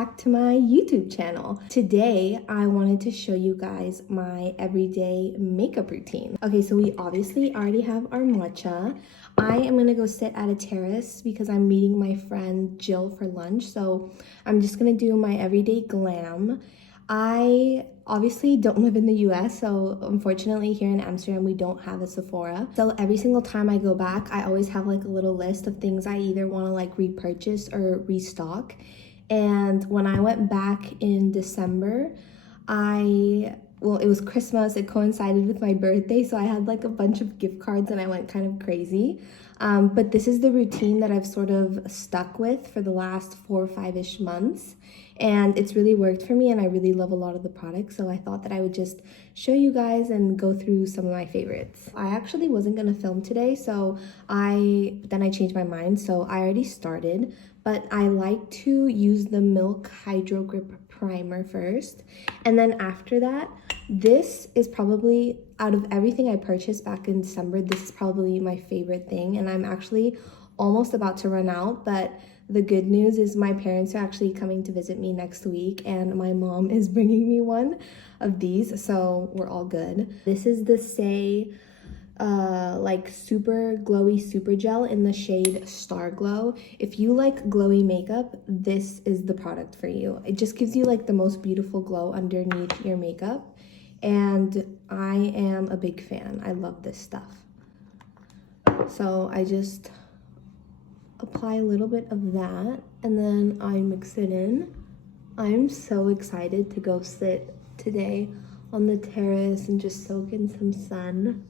back to my YouTube channel. Today, I wanted to show you guys my everyday makeup routine. Okay, so we obviously already have our matcha. I am gonna go sit at a terrace because I'm meeting my friend Jill for lunch. So I'm just gonna do my everyday glam. I obviously don't live in the US, so unfortunately here in Amsterdam we don't have a Sephora. So every single time I go back, I always have like a little list of things I either want to like repurchase or restock. And when I went back in December, well, it was Christmas, it coincided with my birthday, so I had like a bunch of gift cards and I went kind of crazy. But this is the routine that I've sort of stuck with for the last 4 or 5-ish months. And it's really worked for me and I really love a lot of the products. So I thought that I would just show you guys and go through some of my favorites. I actually wasn't gonna film today, so then I changed my mind. So I already started, but I like to use the Milk Hydro Grip Primer first. And then after that, this is probably, out of everything I purchased back in December, this is probably my favorite thing. And I'm actually almost about to run out, but the good news is my parents are actually coming to visit me next week and my mom is bringing me one of these, so we're all good. This is the Say like super glowy super gel in the shade Star Glow. If you like glowy makeup, this is the product for you. It just gives you like the most beautiful glow underneath your makeup, and I am a big fan. I love this stuff. So I just apply a little bit of that and then I mix it in. I'm so excited to go sit today on the terrace and just soak in some sun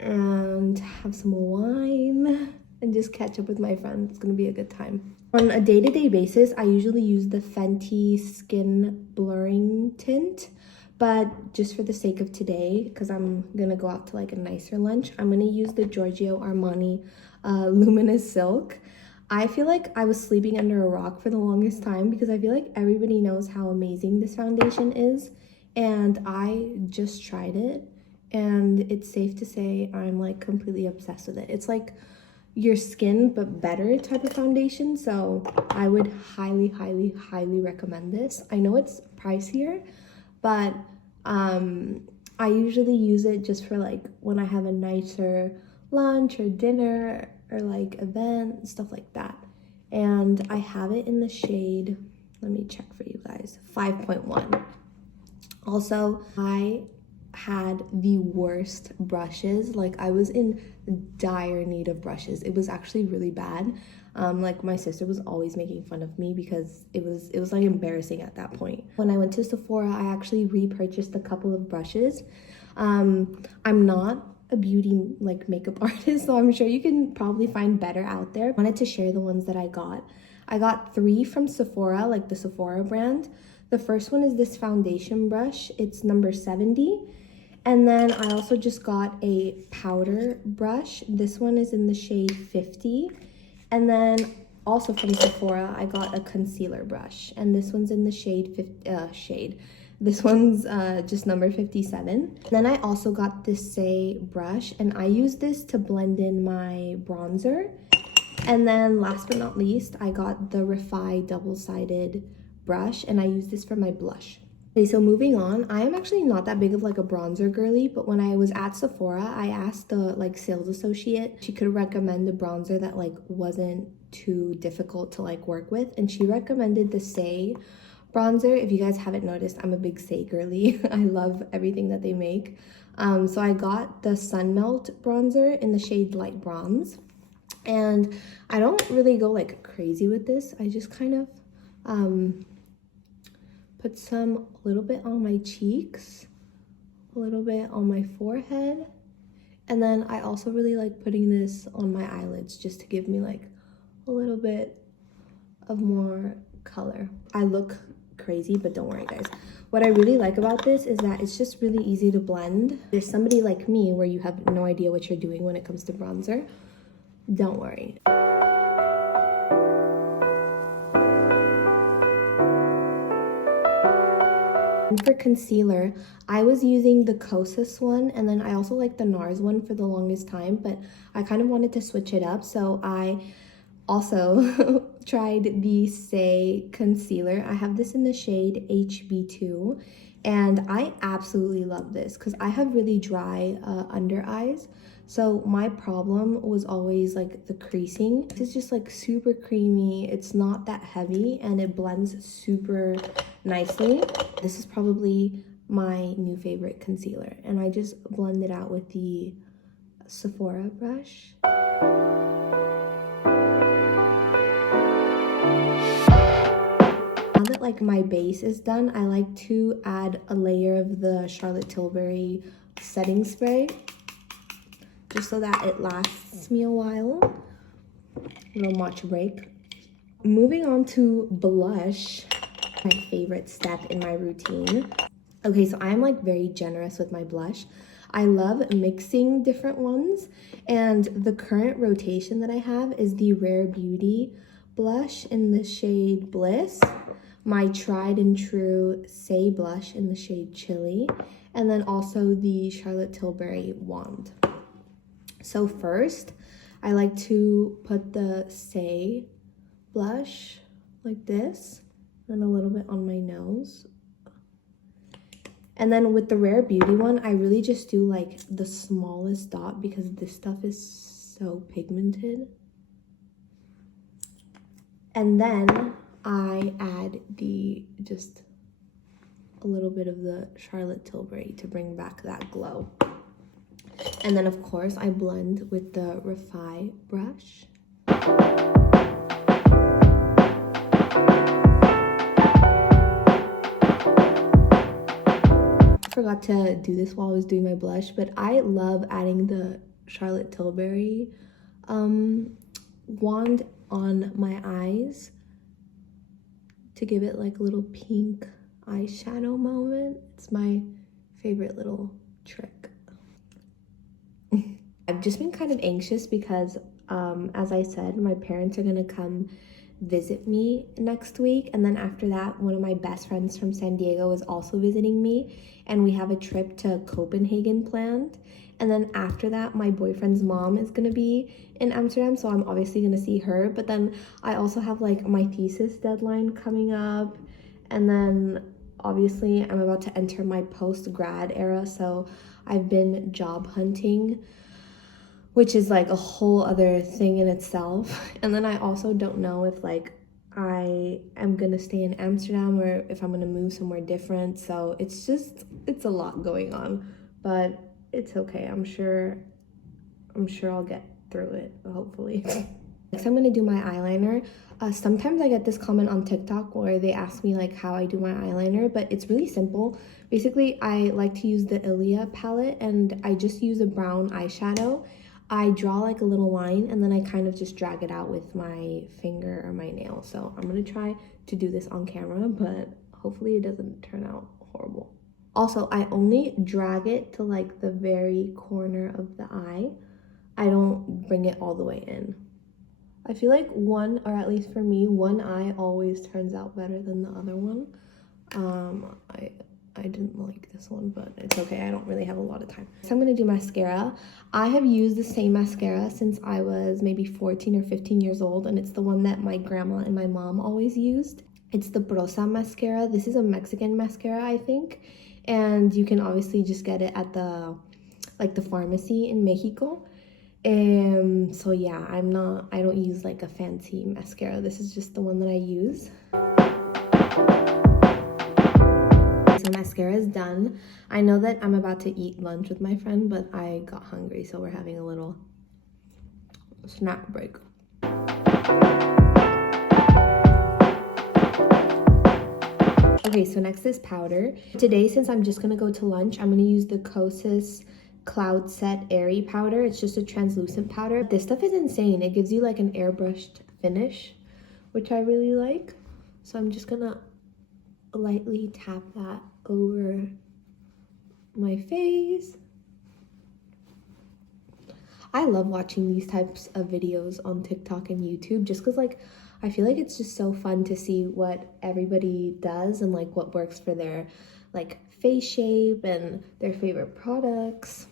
and have some wine and just catch up with my friends. It's gonna be a good time. On a day-to-day basis, I usually use the Fenty Skin Blurring Tint, but just for the sake of today, because I'm gonna go out to like a nicer lunch, I'm gonna use the Giorgio Armani Luminous Silk. I feel like I was sleeping under a rock for the longest time because I feel like everybody knows how amazing this foundation is, and I just tried it and it's safe to say I'm like completely obsessed with it. It's like your skin but better type of foundation, so I would highly recommend this. I know it's pricier, but I usually use it just for like when I have a nicer lunch or dinner or like event, stuff like that. And I have it in the shade, let me check for you guys, 5.1. Also, I had the worst brushes. Like I was in dire need of brushes. It was actually really bad. Like my sister was always making fun of me because it was like embarrassing at that point. When I went to Sephora, I actually repurchased a couple of brushes. I'm not a beauty like makeup artist, so I'm sure you can probably find better out there. I wanted to share the ones that I got. I got 3 from Sephora, like the Sephora brand. The first one is this foundation brush. It's number 70. And then I also just got a powder brush. This one is in the shade 50. And then also from Sephora, I got a concealer brush. And this one's in the shade This one's just number 57. Then I also got this Say brush, and I use this to blend in my bronzer. And then last but not least, I got the Refi double-sided brush, and I use this for my blush. Okay, so moving on, I am actually not that big of like a bronzer girly, but when I was at Sephora, I asked the like sales associate, she could recommend a bronzer that like wasn't too difficult to like work with, and she recommended the Say bronzer. If you guys haven't noticed, I'm a big Say girly. I love everything that they make. So I got the Sun Melt bronzer in the shade Light Bronze. And I don't really go like crazy with this. I just kind of put a little bit on my cheeks, a little bit on my forehead. And then I also really like putting this on my eyelids just to give me like a little bit of more color. I look crazy, but don't worry guys. What I really like about this is that it's just really easy to blend. If there's somebody like me where you have no idea what you're doing when it comes to bronzer, don't worry. And for concealer, I was using the Kosas one, and then I also like the NARS one for the longest time, but I kind of wanted to switch it up, so I also tried the Say concealer. I have this in the shade HB2, and I absolutely love this because I have really dry under eyes. So my problem was always like the creasing. This is just like super creamy. It's not that heavy and it blends super nicely. This is probably my new favorite concealer, and I just blend it out with the Sephora brush. Now that like my base is done, I like to add a layer of the Charlotte Tilbury setting spray just so that it lasts me a while. Little matcha break. Moving on to blush, my favorite step in my routine. Okay, so I'm like very generous with my blush. I love mixing different ones, and the current rotation that I have is the Rare Beauty blush in the shade Bliss, my tried and true Say blush in the shade Chili, and then also the Charlotte Tilbury wand. So first, I like to put the Say blush like this, and a little bit on my nose. And then with the Rare Beauty one, I really just do like the smallest dot because this stuff is so pigmented. And then I add just a little bit of the Charlotte Tilbury to bring back that glow. And then of course I blend with the Refi brush. Forgot to do this while I was doing my blush, but I love adding the Charlotte Tilbury wand on my eyes to give it like a little pink eyeshadow moment. It's my favorite little trick. I've just been kind of anxious because as I said, my parents are gonna come visit me next week, and then after that one of my best friends from San Diego is also visiting me, and we have a trip to Copenhagen planned. And then after that my boyfriend's mom is gonna be in Amsterdam, so I'm obviously gonna see her. But then I also have like my thesis deadline coming up, and then obviously I'm about to enter my post-grad era, so I've been job hunting, which is like a whole other thing in itself. And then I also don't know if like I am gonna stay in Amsterdam or if I'm gonna move somewhere different. So it's a lot going on, but it's okay. I'm sure I'll get through it, hopefully. Next, I'm gonna do my eyeliner. Sometimes I get this comment on TikTok where they ask me like how I do my eyeliner, but it's really simple. Basically, I like to use the Ilia palette, and I just use a brown eyeshadow. I draw like a little line, and then I kind of just drag it out with my finger or my nail. So I'm gonna try to do this on camera, but hopefully it doesn't turn out horrible. Also, I only drag it to like the very corner of the eye. I don't bring it all the way in. I feel like one, or at least for me, one eye always turns out better than the other one. I didn't like this one, but it's okay. I don't really have a lot of time. So I'm gonna do mascara. I have used the same mascara since I was maybe 14 or 15 years old, and it's the one that my grandma and my mom always used. It's the Brosa mascara. This is a Mexican mascara, I think, and you can obviously just get it at the pharmacy in Mexico. So yeah, I don't use like a fancy mascara. This is just the one that I use. So mascara is done. I know that I'm about to eat lunch with my friend, but I got hungry, so we're having a little snack break. Okay, so next is powder. Today, since I'm just gonna go to lunch, I'm gonna use the Kosas Cloud Set Airy powder. It's just a translucent powder. This stuff is insane. It gives you like an airbrushed finish, which I really like. So I'm just gonna lightly tap that over my face. I love watching these types of videos on TikTok and YouTube just because like I feel like it's just so fun to see what everybody does and like what works for their like face shape and their favorite products.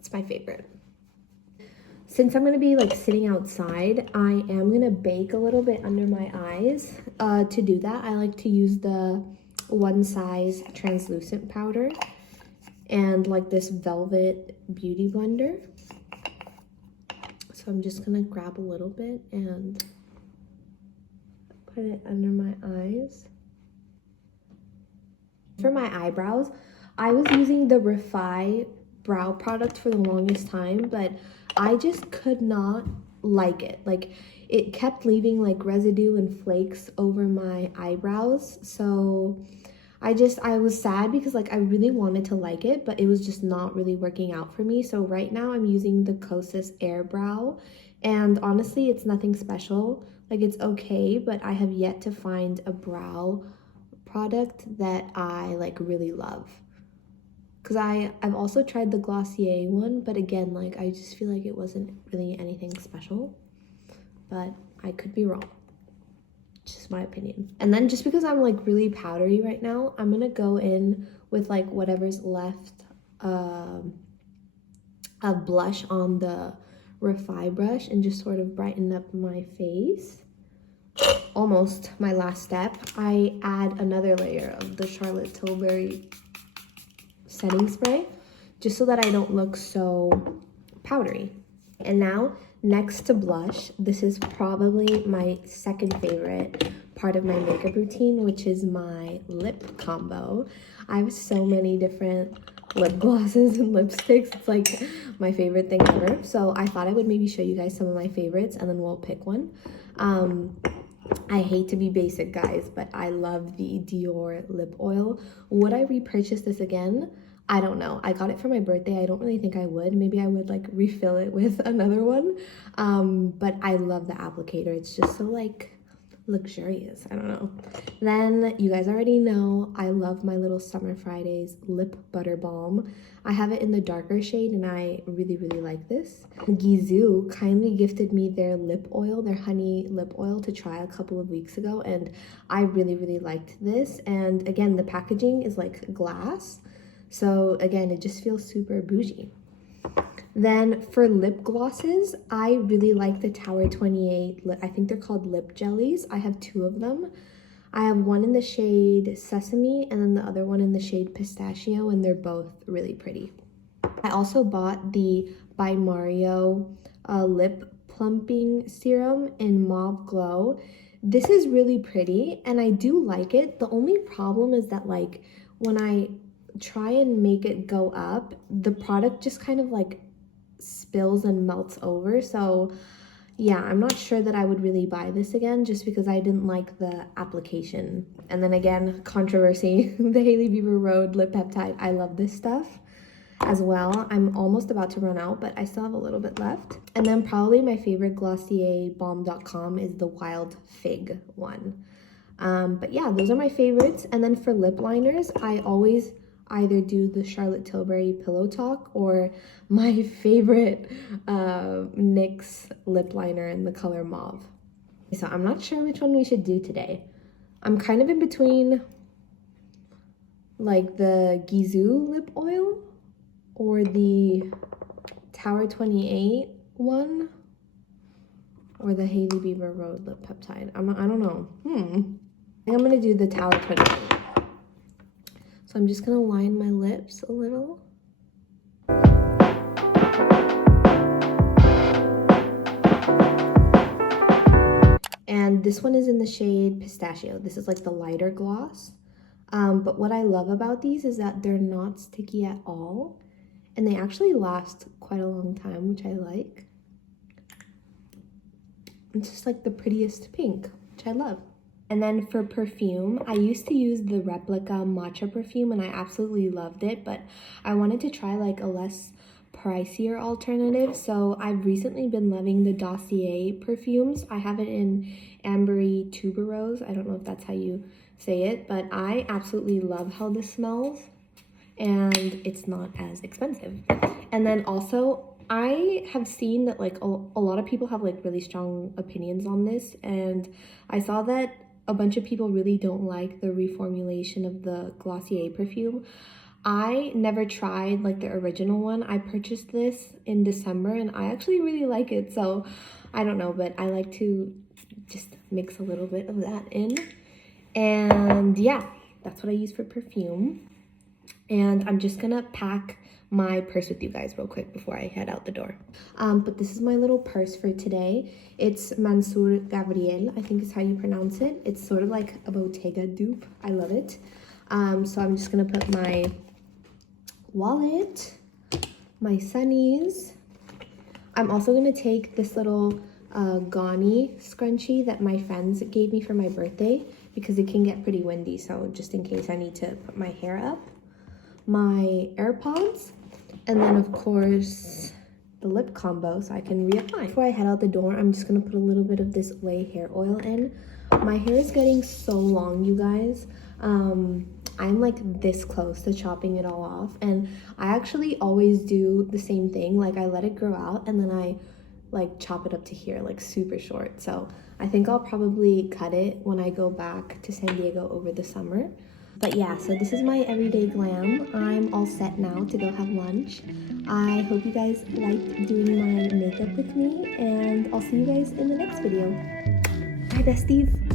It's my favorite. Since I'm gonna be like sitting outside, I am gonna bake a little bit under my eyes. To do that, I like to use the One Size translucent powder and like this velvet beauty blender. So I'm just gonna grab a little bit and put it under my eyes. For my eyebrows, I was using the Refi brow product for the longest time, but I just could not like it. Like, it kept leaving like residue and flakes over my eyebrows. So I was sad because like I really wanted to like it, but it was just not really working out for me. So right now I'm using the Kosas Air Brow, and honestly, it's nothing special. Like, it's okay, but I have yet to find a brow product that I like really love. Because I've also tried the Glossier one, but again, like, I just feel like it wasn't really anything special. But I could be wrong. Just my opinion. And then just because I'm like really powdery right now, I'm gonna go in with like whatever's left of blush on the Refi brush and just sort of brighten up my face. Almost my last step. I add another layer of the Charlotte Tilbury setting spray just so that I don't look so powdery. And now, next to blush, this is probably my second favorite part of my makeup routine, which is my lip combo. I have so many different lip glosses and lipsticks. It's like my favorite thing ever. So I thought I would maybe show you guys some of my favorites and then we'll pick one. I hate to be basic, guys, but I love the Dior lip oil. Would I repurchase this again? I don't know. I got it for my birthday. I don't really think I would. Maybe I would like refill it with another one. But I love the applicator. It's just so like luxurious. I don't know. Then you guys already know I love my little Summer Fridays lip butter balm. I have it in the darker shade and I really, really like this. Gizu kindly gifted me their lip oil, their honey lip oil, to try a couple of weeks ago, and I really, really liked this. And again, the packaging is like glass. So again, it just feels super bougie. Then for lip glosses, I really like the Tower 28, I think they're called lip jellies. I have two of them. I have one in the shade Sesame and then the other one in the shade Pistachio, and they're both really pretty. I also bought the By Mario lip plumping serum in Mauve Glow. This is really pretty and I do like it. The only problem is that like when I try and make it go up, the product just kind of like spills and melts over. So yeah, I'm not sure that I would really buy this again just because I didn't like the application. And then again, controversy, the Hailey Bieber Road Lip Peptide. I love this stuff as well. I'm almost about to run out, but I still have a little bit left. And then probably my favorite Glossier Balm.com is the Wild Fig one. But yeah, those are my favorites. And then for lip liners, I always either do the Charlotte Tilbury Pillow Talk or my favorite NYX lip liner in the color Mauve. So I'm not sure which one we should do today. I'm kind of in between like the Gizu lip oil or the Tower 28 one or the Hailey Bieber Road Lip Peptide. I don't know. I think I'm gonna do the Tower 28. So I'm just gonna line my lips a little. And this one is in the shade Pistachio. This is like the lighter gloss. But what I love about these is that they're not sticky at all. And they actually last quite a long time, which I like. It's just like the prettiest pink, which I love. And then for perfume, I used to use the Replica matcha perfume and I absolutely loved it, but I wanted to try like a less pricier alternative. So I've recently been loving the Dossier perfumes. I have it in Ambery Tuberose. I don't know if that's how you say it, but I absolutely love how this smells and it's not as expensive. And then also, I have seen that like a lot of people have like really strong opinions on this, and I saw that a bunch of people really don't like the reformulation of the Glossier perfume. I never tried like the original one. I purchased this in December and I actually really like it. So I don't know, but I like to just mix a little bit of that in. And yeah, that's what I use for perfume. And I'm just gonna pack my purse with you guys real quick before I head out the door. But this is my little purse for today. It's Mansour Gabriel, I think is how you pronounce it. It's sort of like a Bottega dupe. I love it. So I'm just gonna put my wallet, my sunnies. I'm also gonna take this little Gani scrunchie that my friends gave me for my birthday because it can get pretty windy, so just in case I need to put my hair up. My AirPods, and then of course the lip combo so I can reapply. Before I head out the door, I'm just gonna put a little bit of this Lay hair oil in. My hair is getting so long, you guys. I'm like this close to chopping it all off, and I actually always do the same thing. Like I let it grow out and then I like chop it up to here, like super short. So I think I'll probably cut it when I go back to San Diego over the summer. But yeah, so this is my everyday glam. I'm all set now to go have lunch. I hope you guys liked doing my makeup with me, and I'll see you guys in the next video. Bye, besties.